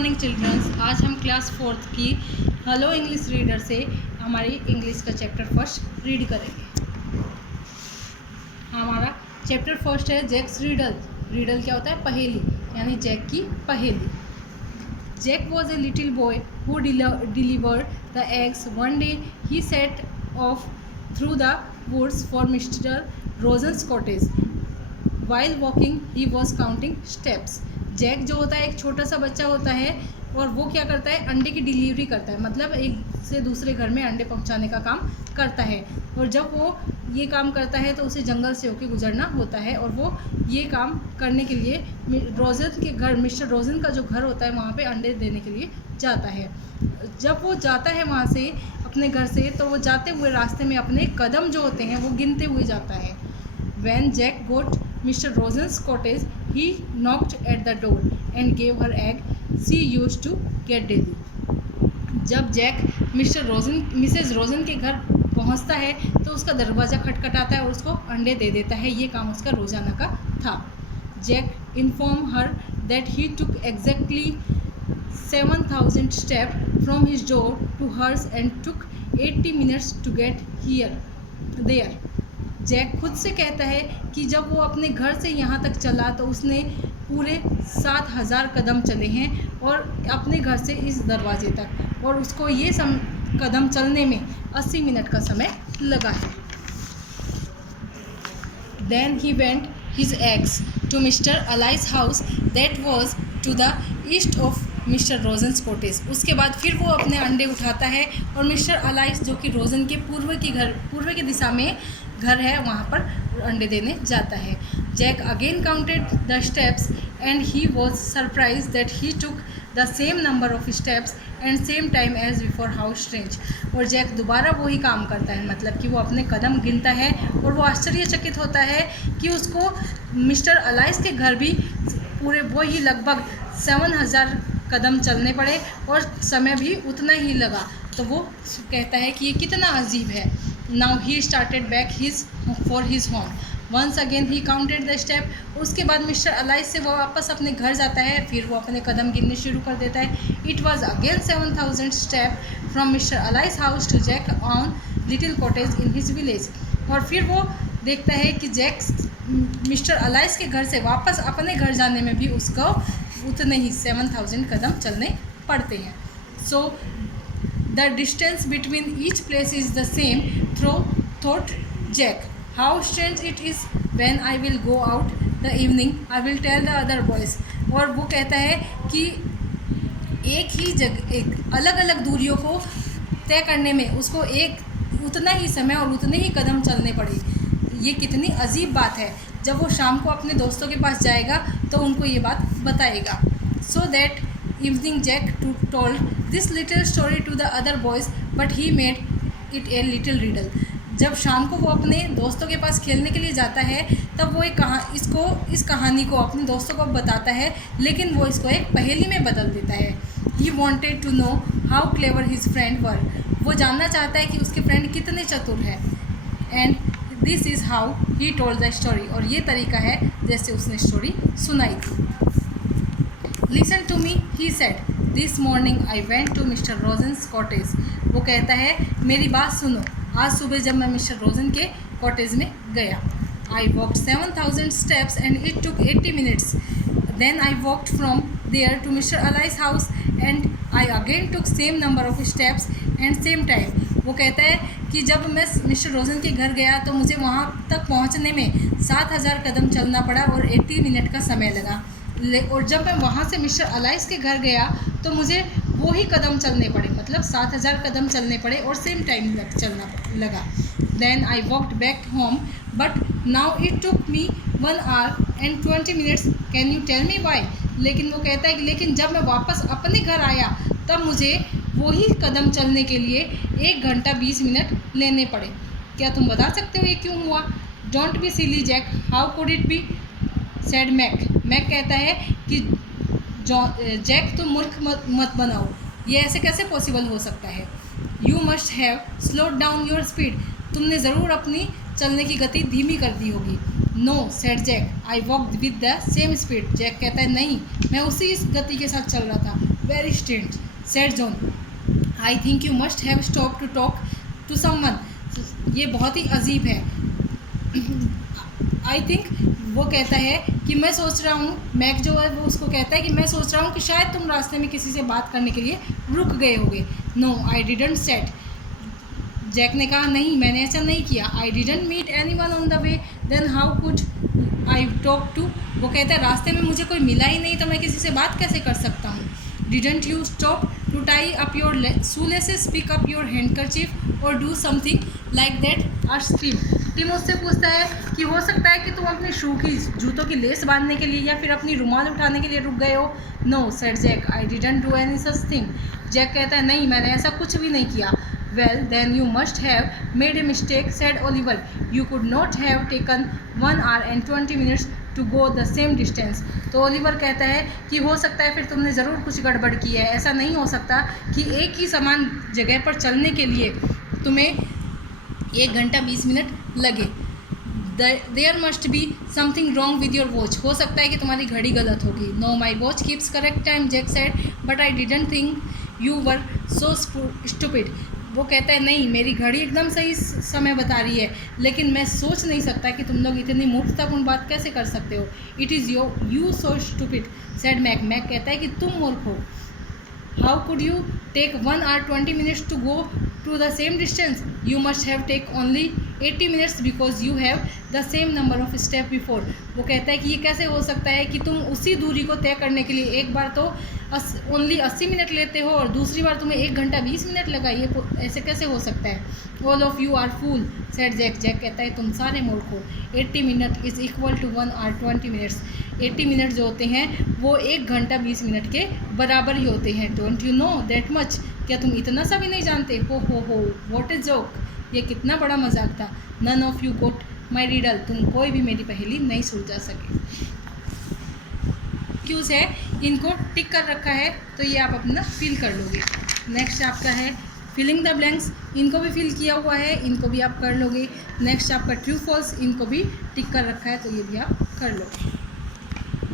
Morning children's. आज हम class 4th की हेलो इंग्लिश रीडर से हमारी इंग्लिश का चैप्टर फर्स्ट रीड करेंगे। हमारा चैप्टर फर्स्ट है जैक्स रिडल। रिडल क्या होता है? पहेली, यानी जैक की पहेली। Jack was a little boy who delivered the eggs. One day he set off through the woods for mister Rosen's cottage. While walking he was counting steps. Jack जो होता है एक छोटा सा बच्चा होता है और वो क्या करता है? अंडे की डिलीवरी करता है, मतलब एक से दूसरे घर में अंडे पहुंचाने का काम करता है। और जब वो ये काम करता है तो उसे जंगल से होकर गुजरना होता है और वो ये काम करने के लिए रोजन के घर, मिस्टर रोजन का जो घर होता है वहाँ पे अंडे देने के लिए जाता है। जब वो जाता है वहाँ से अपने घर से, तो वो जाते हुए रास्ते में अपने कदम जो होते हैं वो गिनते हुए जाता है। When Jack got Mr. Rosen's cottage, he knocked at the door and gave her egg she used to get daily. जब जैक मिसेज रोजन के घर पहुंचता है तो उसका दरवाज़ा खटखटाता है और उसको अंडे दे देता है। ये काम उसका रोज़ाना का था। Jack inform her that he took exactly 7,000 steps from his door to hers and took 80 minutes to get there. Jack खुद से कहता है कि जब वो अपने घर से यहाँ तक चला तो उसने पूरे 7,000 कदम चले हैं और अपने घर से इस दरवाजे तक, और उसको ये कदम चलने में 80 मिनट का समय लगा है। Then he went his eggs to Mr. Ali's house that was to the east of mister Rosen's cottage. उसके बाद फिर वो अपने अंडे उठाता है और मिस्टर अलाइस जो कि रोजन के पूर्व की दिशा में घर है वहाँ पर अंडे देने जाता है। Jack again counted the steps and he was surprise that he took the same number of steps and same time as before. How strange. और जैक दोबारा वही काम करता है, मतलब कि वो अपने कदम गिनता है और वो आश्चर्यचकित होता है कि उसको मिस्टर अलाइस के घर भी पूरे वही लगभग 7,000 कदम चलने पड़े और समय भी उतना ही लगा। तो वो कहता है कि ये कितना अजीब है। Now he started back for his home. Once again he counted the step. उसके बाद मिस्टर अलाइस से वो वापस अपने घर जाता है, फिर वो अपने कदम गिनने शुरू कर देता है। It was again 7,000 step from mister Alice house to Jack on little cottage in his village. और फिर वो देखता है कि जैक मिस्टर अलाइस के घर से वापस अपने घर जाने में भी उसको उतने ही 7,000 कदम चलने पड़ते हैं। So the distance between each place is the same thought Jack. How strange it is when I will go out the evening I will tell the other boys. और वो कहता है कि एक ही जगह एक अलग अलग दूरियों को तय करने में उसको एक उतना ही समय और उतने ही कदम चलने पड़े। ये कितनी अजीब बात है। जब वो शाम को अपने दोस्तों के पास जाएगा तो उनको ये बात बताएगा। So that evening Jack told this little story to the other boys but he made it a little riddle. जब शाम को वो अपने दोस्तों के पास खेलने के लिए जाता है तब वो इस कहानी को अपने दोस्तों को बताता है, लेकिन वो इसको एक पहेली में बदल देता है। He wanted to know how clever his friend were. वो जानना चाहता है कि उसके फ्रेंड कितने चतुर हैं। And this is how he told the story. और ये तरीका है जैसे उसने स्टोरी सुनाई थी। Listen to me he said this morning I went to mister Rosen's cottage. वो कहता है मेरी बात सुनो, आज सुबह जब मैं मिस्टर रोजन के कॉटेज में गया। I walked 7,000 steps and it took 80 minutes. Then I walked from there to mister Alice house and I again took same number of steps and same time. वो कहता है कि जब मैं मिस्टर रोजन के घर गया तो मुझे वहाँ तक पहुँचने में 7,000 कदम चलना पड़ा और 80 मिनट का समय लगा। और जब मैं वहाँ से मिस्टर अलाइस के घर गया तो मुझे वही कदम चलने पड़े, मतलब 7,000 कदम चलने पड़े और सेम टाइम चलना लगा। Then I walked back home but now it took me 1 hour and 20 minutes। Can you tell me why. लेकिन वो कहता है कि लेकिन जब मैं वापस अपने घर आया तब मुझे वही कदम चलने के लिए 1 घंटा 20 मिनट लेने पड़े। क्या तुम बता सकते हो ये क्यों हुआ? Don't be silly Jack, how could it be said Mac. Mac कहता है कि जैक तुम मूर्ख मत बनाओ, ये ऐसे कैसे पॉसिबल हो सकता है। You must have slowed down your speed. तुमने ज़रूर अपनी चलने की गति धीमी कर दी होगी। No said Jack, I walked with the same speed. Jack कहता है नहीं, मैं उसी गति के साथ चल रहा था। Very strange, said John. I think you must have stop to talk to someone. ये बहुत ही अजीब है। आई थिंक वो कहता है कि मैं सोच रहा हूँ, मैक जो है वो उसको कहता है कि मैं सोच रहा हूँ कि शायद तुम रास्ते में किसी से बात करने के लिए रुक गए होगे। No I didn't said. Jack ने कहा नहीं, मैंने ऐसा नहीं किया। I didn't meet anyone on the way, then how could I talk to. वो कहता है रास्ते में मुझे कोई मिला ही नहीं तो मैं किसी से बात कैसे कर सकता हूँ। Didn't you stop to tie up your shoelaces, pick up your handkerchief और do something like that. Asked Tim. Tim उससे पूछता है कि हो सकता है कि तुम अपने शू की, जूतों की लेस बांधने के लिए या फिर अपनी रुमाल उठाने के लिए रुक गए हो। No said Jack, I didn't do any such thing. Jack कहता है नहीं, मैंने ऐसा कुछ भी नहीं किया। Well, then you must have made a mistake, said Oliver. You could not have taken 1 hour and 20 minutes to go the same distance. तो ओलिवर कहता है कि हो सकता है फिर तुमने ज़रूर कुछ गड़बड़ की है। ऐसा नहीं हो सकता कि एक ही समान जगह पर चलने के लिए तुम्हें 1 घंटा 20 मिनट लगे। There must be something wrong with your watch. हो सकता है कि तुम्हारी घड़ी गलत होगी। No, my watch keeps correct time, Jack said, but I didn't think you were so stupid. वो कहता है नहीं, मेरी घड़ी एकदम सही समय बता रही है, लेकिन मैं सोच नहीं सकता कि तुम लोग इतनी मूर्खतापूर्ण बात कैसे कर सकते हो। It is you so stupid, said Mac. Mac कहता है कि तुम मूर्ख हो। How could you take 1 hour 20 minutes to go to the same distance? You must have take only 80 minutes because you have the same number of step before. वो कहता है कि ये कैसे हो सकता है कि तुम उसी दूरी को तय करने के लिए एक बार तो ओनली 80 मिनट लेते हो और दूसरी बार तुम्हें 1 घंटा 20 मिनट लगा। ये ऐसे कैसे हो सकता है। All of you are fool, said Jack. Jack कहता है तुम सारे मूर्ख हो। 80 minute is equal to 1 hour 20 minutes। 80 minute जो होते हैं वो 1 घंटा 20 मिनट के बराबर ही होते हैं। Don't you know that much? क्या तुम इतना सा भी नहीं जानते? हो व्हाट इज जोक। ये कितना बड़ा मजाक था। None of you got my riddle. तुम कोई भी मेरी पहेली नहीं सुलझा सके। क्यूज है, इनको टिक कर रखा है तो ये आप अपना फिल कर लोगे। नेक्स्ट आपका है फिलिंग द ब्लैंक्स। इनको भी फिल किया हुआ है, इनको भी आप कर लोगे। नेक्स्ट आपका ट्रू फॉल्स, इनको भी टिक कर रखा है तो ये भी आप कर लोगे।